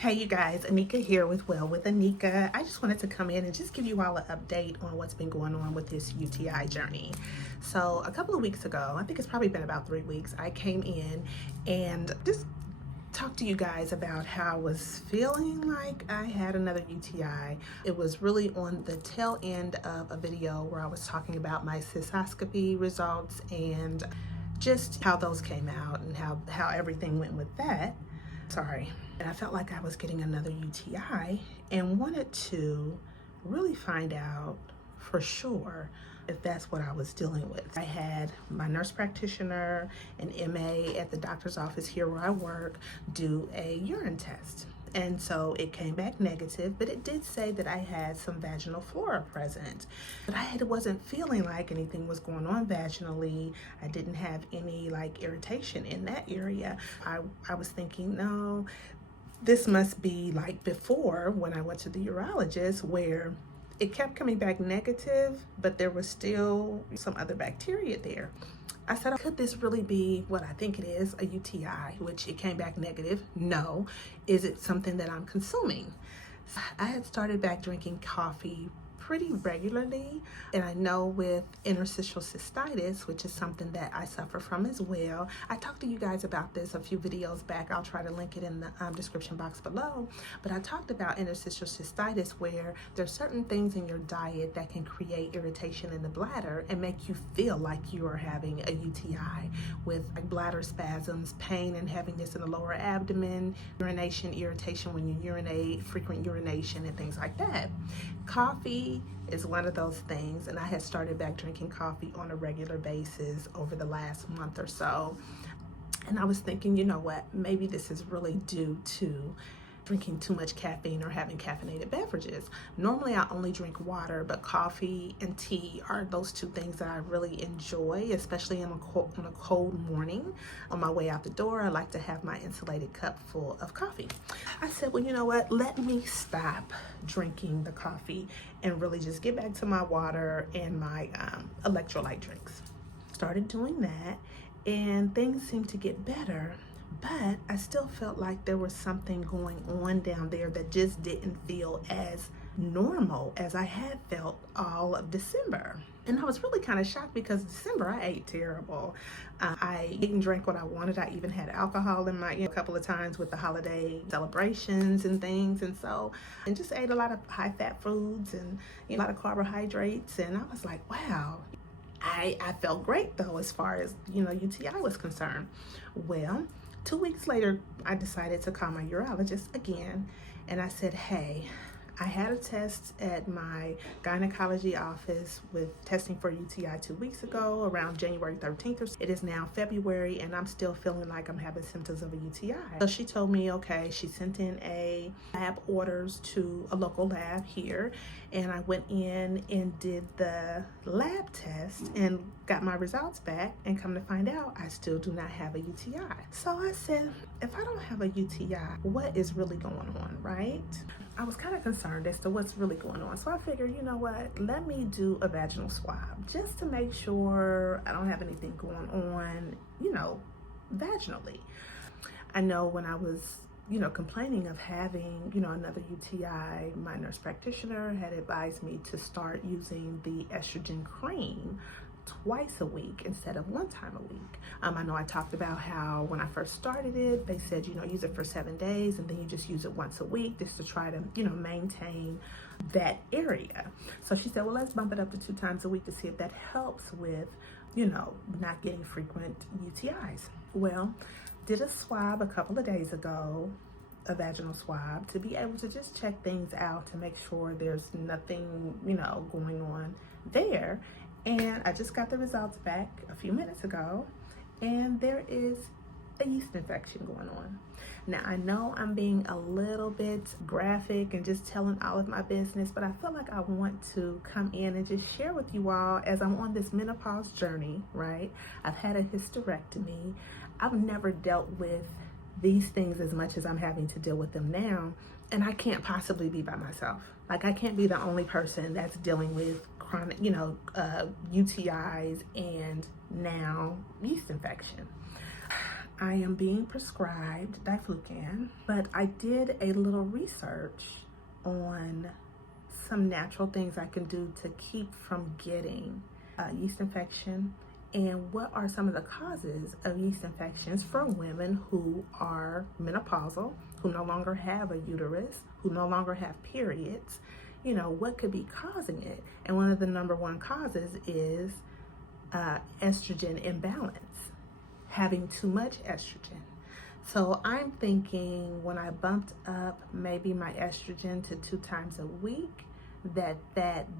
Hey you guys, Anika here with Well with Anika. I just wanted to come in and just give you all an update on what's been going on with this UTI journey. So a couple of weeks ago, I think it's probably been about 3 weeks, I came in and just talked to you guys about how I was feeling like I had another UTI. It was really on the tail end of a video where I was talking about my cystoscopy results and just how those came out and how everything went with that. Sorry. And I felt like I was getting another UTI and wanted to really find out for sure if that's what I was dealing with. I had my nurse practitioner and MA at the doctor's office here where I work do a urine test. And so it came back negative, but it did say that I had some vaginal flora present. But I wasn't feeling like anything was going on vaginally. I didn't have any like irritation in that area. I was thinking, no, this must be like before when I went to the urologist where it kept coming back negative, but there was still some other bacteria there. I said, could this really be what I think it is, a UTI, which it came back negative? No. Is it something that I'm consuming? I had started back drinking coffee pretty regularly, and I know with interstitial cystitis, which is something that I suffer from as well. I talked to you guys about this a few videos back. I'll try to link it in the description box below, but I talked about interstitial cystitis where there's certain things in your diet that can create irritation in the bladder and make you feel like you are having a UTI with like bladder spasms, pain and heaviness in the lower abdomen, urination, irritation when you urinate, frequent urination and things like that. Coffee is one of those things, and I had started back drinking coffee on a regular basis over the last month or so. And I was thinking, you know what, maybe this is really due to drinking too much caffeine or having caffeinated beverages. Normally I only drink water, but coffee and tea are those two things that I really enjoy, especially on a cold morning. On my way out the door, I like to have my insulated cup full of coffee. I said, well, you know what, let me stop drinking the coffee and really just get back to my water and my electrolyte drinks. Started doing that and things seemed to get better. But I still felt like there was something going on down there that just didn't feel as normal as I had felt all of December. And I was really kind of shocked because December I ate terrible. I ate and drank what I wanted. I even had alcohol in my a couple of times with the holiday celebrations and things. And just ate a lot of high fat foods and a lot of carbohydrates. And I was like, wow. I felt great though as far as UTI was concerned. Well, 2 weeks later, I decided to call my urologist again, and I said, hey, I had a test at my gynecology office with testing for UTI 2 weeks ago, around January 13th. It is now February, and I'm still feeling like I'm having symptoms of a UTI. So she told me, okay, she sent in a lab orders to a local lab here, and I went in and did the lab test and got my results back, and come to find out, I still do not have a UTI. So I said, if I don't have a UTI, what is really going on, right? I was kind of concerned as to what's really going on. So I figured, you know what, let me do a vaginal swab just to make sure I don't have anything going on, vaginally. I know when I was, complaining of having, another UTI, my nurse practitioner had advised me to start using the estrogen cream twice a week instead of one time a week. I know I talked about how when I first started it, they said, use it for 7 days and then you just use it once a week just to try to, maintain that area. So she said, well, let's bump it up to 2 times a week to see if that helps with, not getting frequent UTIs. Well, did a swab a couple of days ago, a vaginal swab, to be able to just check things out to make sure there's nothing, going on there. And I just got the results back a few minutes ago, and there is a yeast infection going on. Now, I know I'm being a little bit graphic and just telling all of my business, but I feel like I want to come in and just share with you all as I'm on this menopause journey, right? I've had a hysterectomy. I've never dealt with these things as much as I'm having to deal with them now, and I can't possibly be by myself. Like, I can't be the only person that's dealing with chronic, UTIs and now yeast infection. I am being prescribed diflucan, but I did a little research on some natural things I can do to keep from getting yeast infection, and what are some of the causes of yeast infections for women who are menopausal, who no longer have a uterus, who no longer have periods. You know, what could be causing it? And one of the number one causes is estrogen imbalance, having too much estrogen. So I'm thinking when I bumped up maybe my estrogen to 2 times a week, that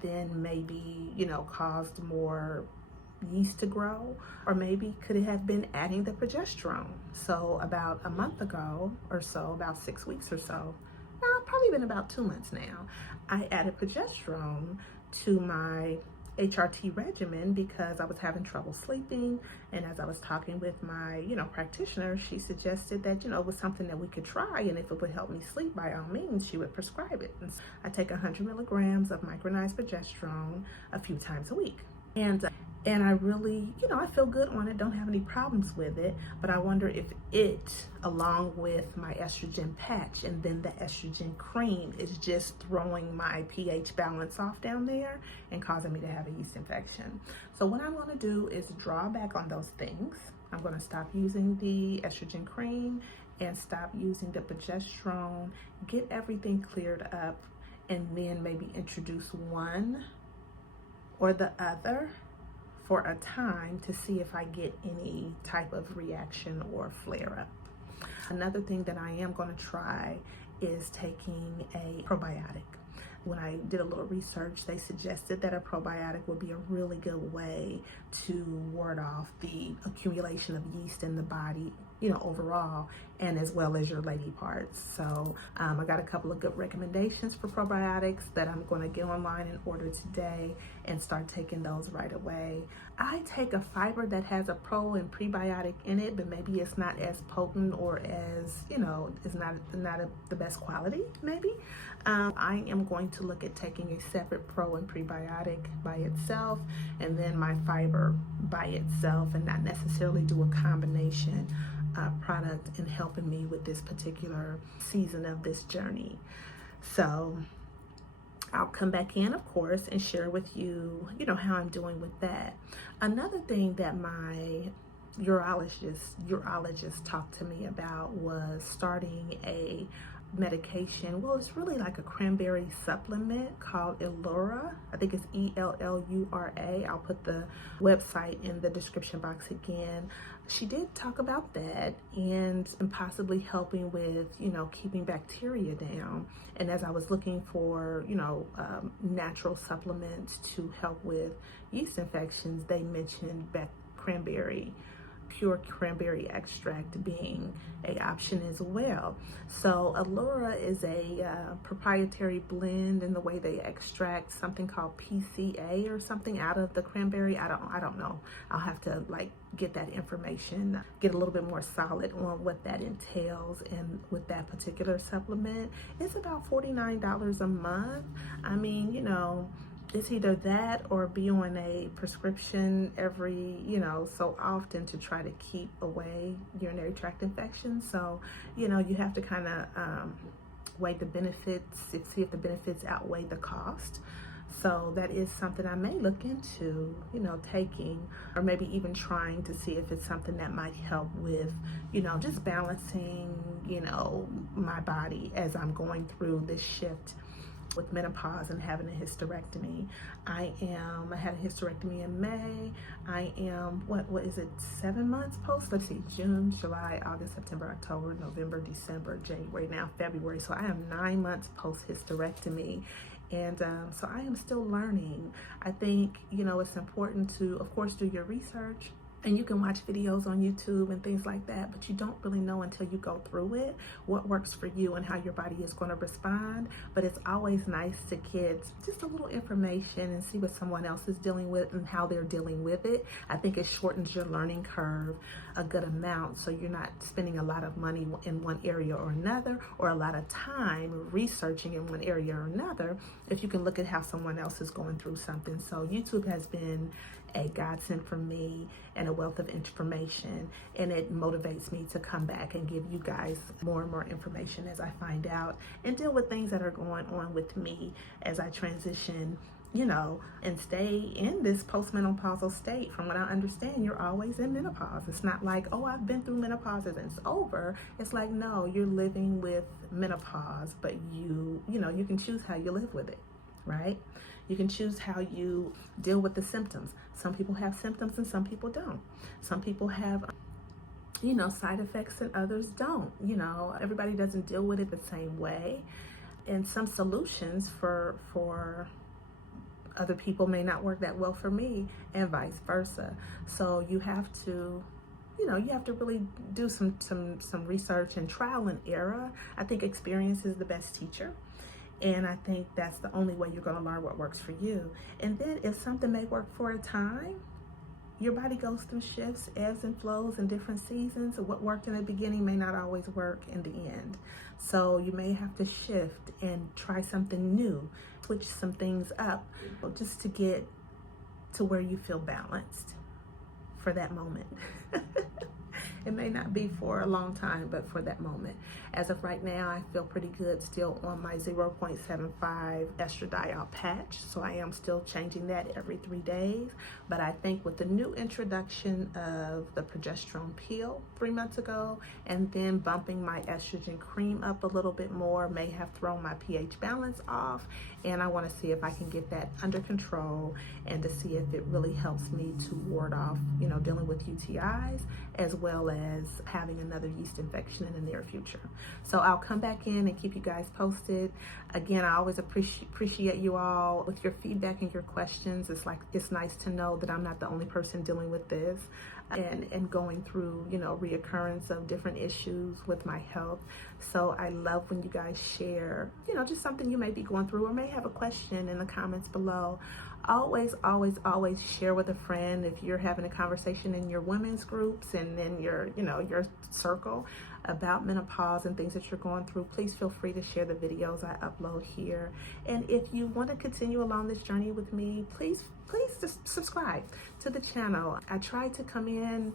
then maybe, you know, caused more yeast to grow, or maybe could it have been adding the progesterone? So about a month ago or so, about 6 weeks or so, no, probably been about 2 months now, I added progesterone to my HRT regimen because I was having trouble sleeping. And as I was talking with my, you know, practitioner, she suggested that, you know, it was something that we could try, and if it would help me sleep, by all means, she would prescribe it. And so I take 100 milligrams of micronized progesterone a few times a week. And I really, you know, I feel good on it, don't have any problems with it, but I wonder if it, along with my estrogen patch and then the estrogen cream, is just throwing my pH balance off down there and causing me to have a yeast infection. So what I'm going to do is draw back on those things. I'm going to stop using the estrogen cream and stop using the progesterone, get everything cleared up, and then maybe introduce one or the other for a time to see if I get any type of reaction or flare up. Another thing that I am going to try is taking a probiotic. When I did a little research, they suggested that a probiotic would be a really good way to ward off the accumulation of yeast in the body, you know, overall, and as well as your lady parts. So I got a couple of good recommendations for probiotics that I'm going to get online and order today and start taking those right away. I take a fiber that has a pro and prebiotic in it, but maybe it's not as potent, or as, you know, it's not the best quality, maybe. I am going to look at taking a separate pro and prebiotic by itself, and then my fiber by itself, and not necessarily do a combination product in helping me with this particular season of this journey. So I'll come back in, of course, and share with you, you know, how I'm doing with that. Another thing that my urologist talked to me about was starting a medication. Well, it's really like a cranberry supplement called Illura. I think it's Ellura. I'll put the website in the description box again. She did talk about that and possibly helping with, you know, keeping bacteria down. And as I was looking for, you know, natural supplements to help with yeast infections, they mentioned pure cranberry extract being an option as well. So Allura is a proprietary blend in the way they extract something called PCA or something out of the cranberry. I don't know. I'll have to get that information, get a little bit more solid on what that entails. And with that particular supplement, it's about $49 a month. I mean, you know, it's either that or be on a prescription every, you know, so often to try to keep away urinary tract infections. So, you know, you have to kind of weigh the benefits, see if the benefits outweigh the cost. So that is something I may look into, you know, taking, or maybe even trying to see if it's something that might help with, you know, just balancing, you know, my body as I'm going through this shift with menopause and having a hysterectomy. I had a hysterectomy in May. I am, what is it, 7 months post? Let's see, June, July, August, September, October, November, December, January, now February. So I am 9 months post hysterectomy. And so I am still learning. I think, you know, it's important to, of course, do your research. And you can watch videos on YouTube and things like that, but you don't really know until you go through it what works for you and how your body is going to respond. But it's always nice to get just a little information and see what someone else is dealing with and how they're dealing with it. I think it shortens your learning curve a good amount, so you're not spending a lot of money in one area or another, or a lot of time researching in one area or another, if you can look at how someone else is going through something. So YouTube has been a godsend for me and a wealth of information, and it motivates me to come back and give you guys more and more information as I find out and deal with things that are going on with me as I transition, and stay in this postmenopausal state. From what I understand, you're always in menopause. It's not like, oh, I've been through menopause and it's over. It's like, no, you're living with menopause, but you can choose how you live with it, right? You can choose how you deal with the symptoms. Some people have symptoms and some people don't. Some people have side effects and others don't. Everybody doesn't deal with it the same way. And some solutions for other people may not work that well for me, and vice versa. So you have to really do some research and trial and error. I think experience is the best teacher. And I think that's the only way you're going to learn what works for you. And then if something may work for a time, your body goes through shifts, ebbs and flows in different seasons. What worked in the beginning may not always work in the end. So you may have to shift and try something new, switch some things up, just to get to where you feel balanced for that moment. It may not be for a long time, but for that moment. As of right now, I feel pretty good still on my 0.75 estradiol patch. So I am still changing that every 3 days. But I think with the new introduction of the progesterone pill 3 months ago, and then bumping my estrogen cream up a little bit more, may have thrown my pH balance off. And I want to see if I can get that under control and to see if it really helps me to ward off, dealing with UTIs, as well as having another yeast infection in the near future. So I'll come back in and keep you guys posted. Again, I always appreciate you all with your feedback and your questions. It's nice to know that I'm not the only person dealing with this and going through, reoccurrence of different issues with my health. So I love when you guys share, just something you may be going through or may have a question in the comments below. Always, always, always share with a friend. If you're having a conversation in your women's groups and in your circle about menopause and things that you're going through, please feel free to share the videos I upload here. And if you want to continue along this journey with me, please just subscribe to the channel. I try to come in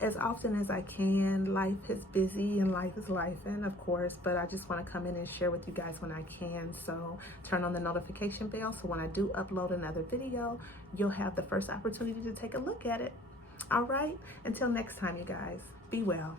as often as I can. Life is busy and life is life, and of course, but I just want to come in and share with you guys when I can. So turn on the notification bell so when I do upload another video, you'll have the first opportunity to take a look at it. All right, until next time, you guys, be well.